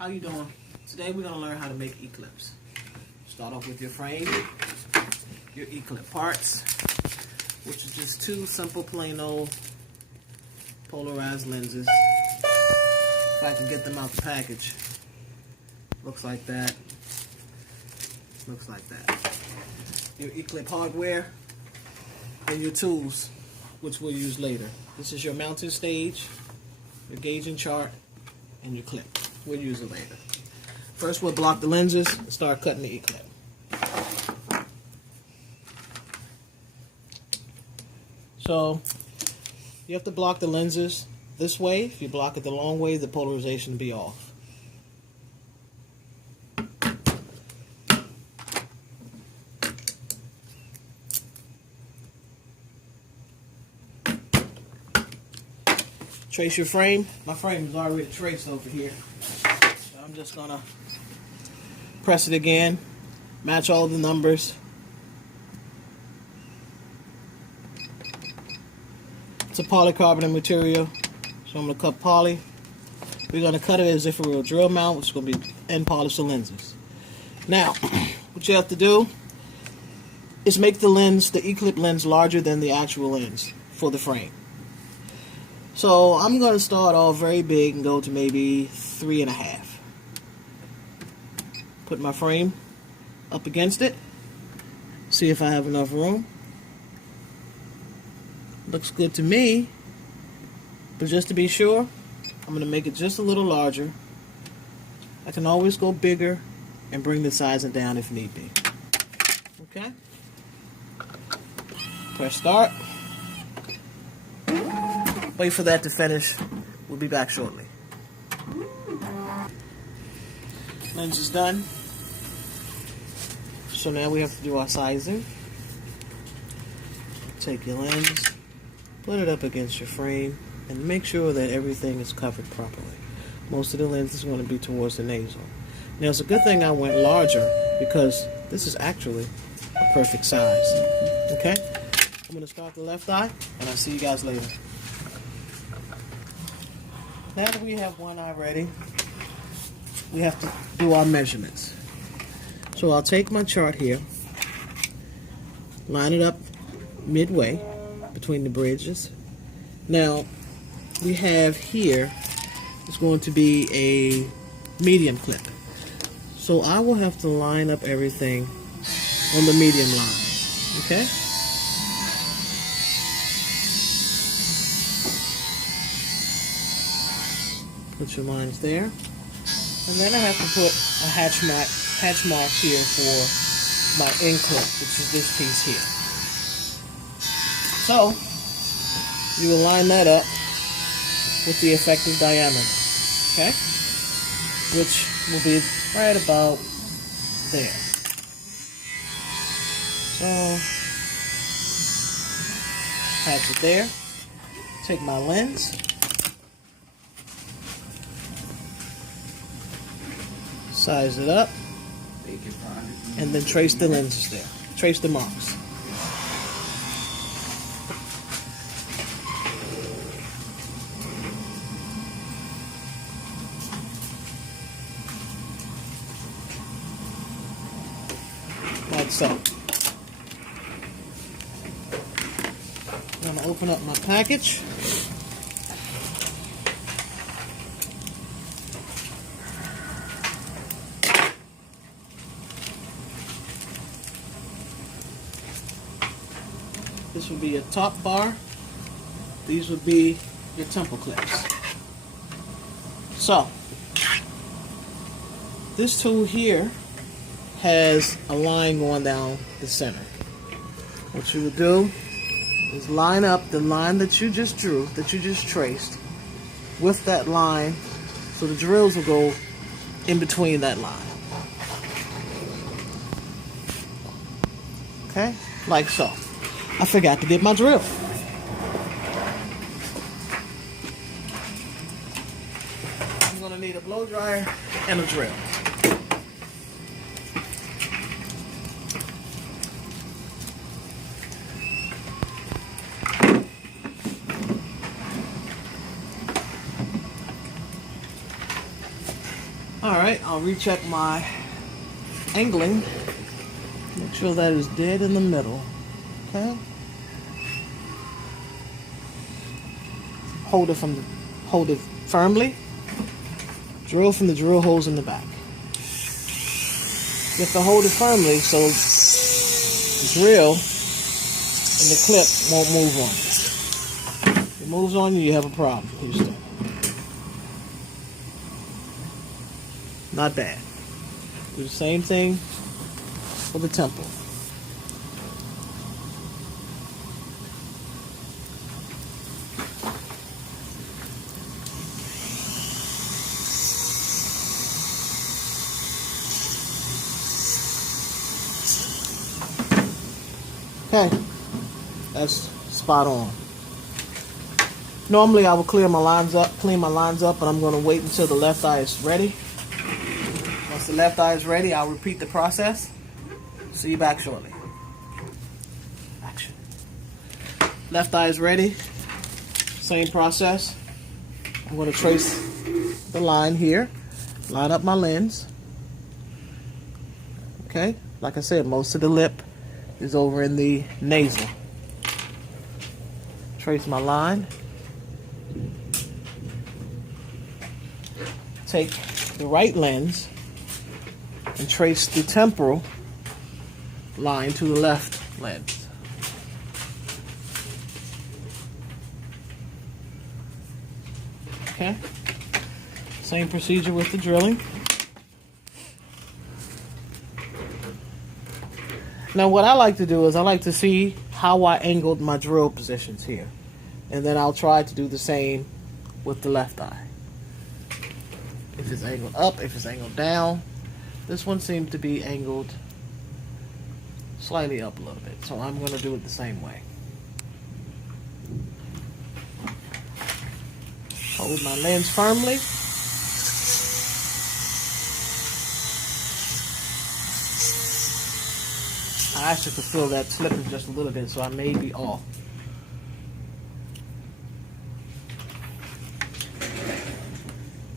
How you doing? Today we're going to learn how to make E-clips. Start off with your frame, your E-clip parts, which is just two simple plain old polarized lenses. If I can get them out the package. Looks like that. Looks like that. Your E-clip hardware and your tools, which we'll use later. This is your mounting stage, your gauge and chart, and your clip. We'll use it later. First, we'll block the lenses and start cutting the E-clip. So, you have to block the lenses this way. If you block it the long way, the polarization will be off. Trace your frame. My frame is already traced over here. So I'm just going to press it again, match all the numbers. It's a polycarbonate material, so I'm going to cut poly. We're going to cut it as if it were a drill mount, which is going to be end polish the lenses. Now, what you have to do is make the lens, the E-clip lens, larger than the actual lens for the frame. So I'm going to start off very big and go to maybe 3.5. Put my frame up against it. See if I have enough room. Looks good to me. But just to be sure, I'm going to make it just a little larger. I can always go bigger and bring the sizing down if need be. Okay? Press start. Wait for that to finish. We'll be back shortly. Lens is done. So now we have to do our sizing. Take your lens, put it up against your frame, and make sure that everything is covered properly. Most of the lens is going to be towards the nasal. Now it's a good thing I went larger because this is actually a perfect size. Okay? I'm going to start the left eye, and I'll see you guys later. Now that we have one eye ready, we have to do our measurements. So I'll take my chart here, line it up midway between the bridges. Now, we have here, it's going to be a medium clip. So I will have to line up everything on the medium line, okay? Put your lines there. And then I have to put a hatch mark here for my end clip, which is this piece here. So, you will line that up with the effective diameter, okay? Which will be right about there. So, hatch it there. Take my lens. Size it up, and then trace the lenses there. Trace the marks. Like so. I'm going to open up my package. This would be a top bar. These would be your temple clips. So, this tool here has a line going down the center. What you would do is line up the line that you just drew, that you just traced, with that line, so the drills will go in between that line. Okay? Like so. I forgot to get my drill. I'm going to need a blow dryer and a drill. Alright, I'll recheck my angling. Make sure that is dead in the middle. Okay? Hold it firmly. Drill from the drill holes in the back. You have to hold it firmly so the drill and the clip won't move on you. If it moves on you, you have a problem. Houston. Not bad. Do the same thing for the temple. Okay, that's spot on. Normally I will clean my lines up, but I'm going to wait until the left eye is ready. Once the left eye is ready, I'll repeat the process. See you back shortly. Action. Left eye is ready. Same process. I'm going to trace the line here. Line up my lens. Okay, like I said, most of the lip is over in the nasal. Trace my line. Take the right lens and trace the temporal line to the left lens. Okay. Same procedure with the drilling. Now what I like to do is I like to see how I angled my drill positions here. And then I'll try to do the same with the left eye. If it's angled up, if it's angled down. This one seems to be angled slightly up a little bit. So I'm going to do it the same way. Hold my lens firmly. I actually could feel that slipping just a little bit, so I may be off.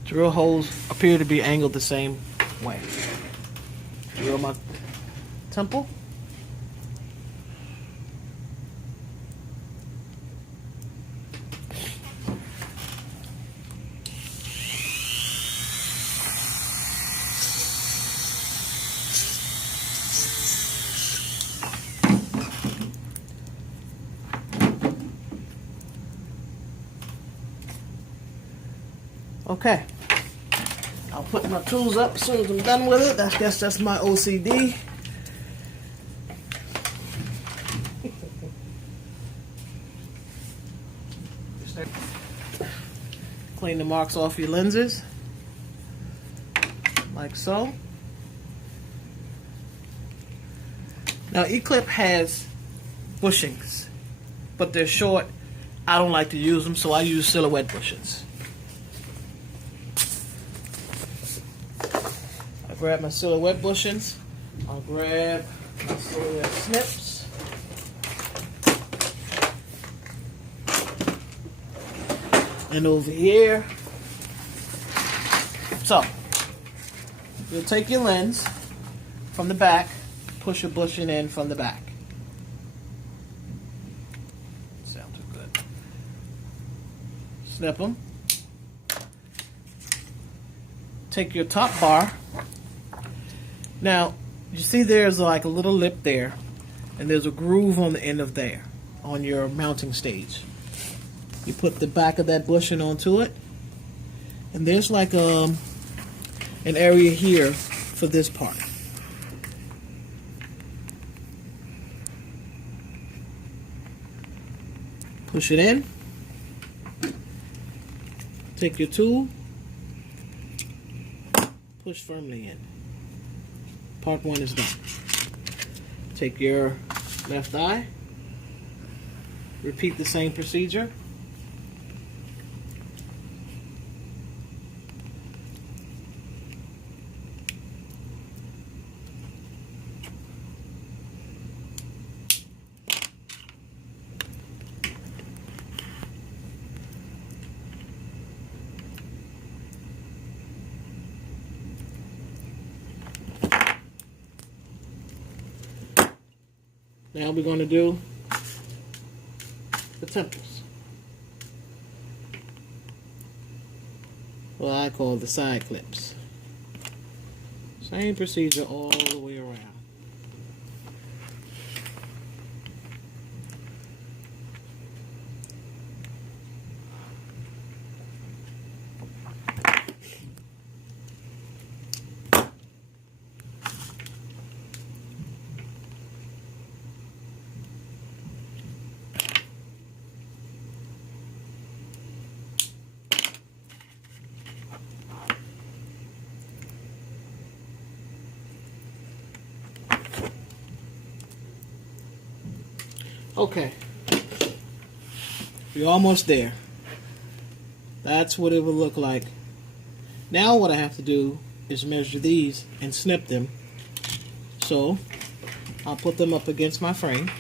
Drill holes appear to be angled the same way. Drill my temple. Okay, I'll put my tools up as soon as I'm done with it. I guess that's my OCD. Clean the marks off your lenses, like so. Now, E-clip has bushings, but they're short. I don't like to use them, so I use silhouette bushings. Grab my silhouette bushings. I'll grab my silhouette snips. And over here. So, you'll take your lens from the back, push your bushing in from the back. Sounds good. Snip them. Take your top bar. Now, you see there's like a little lip there, and there's a groove on the end of there, on your mounting stage. You put the back of that bushing onto it, and there's like an area here for this part. Push it in. Take your tool, push firmly in. Part one is done. Take your left eye. Repeat the same procedure. Now we're going to do the temples. What I call the side clips. Same procedure all the way around. Okay, we're almost there. That's what it would look like. Now what I have to do is measure these and snip them. So I'll put them up against my frame.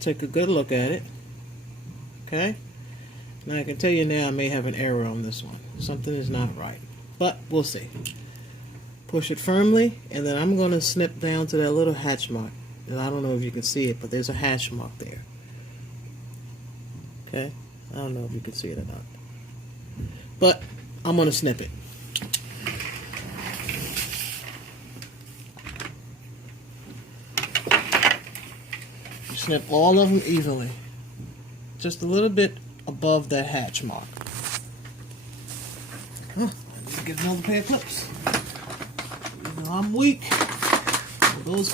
Take a good look at it. Okay. Now I can tell you now I may have an error on this one. Something is not right. But we'll see. Push it firmly, and then I'm going to snip down to that little hatch mark. And I don't know if you can see it, but there's a hash mark there. Okay? I don't know if you can see it or not. But I'm going to snip it. Snip all of them evenly. Just a little bit above that hatch mark. Huh, I need to get another pair of clips. You know, I'm weak. Those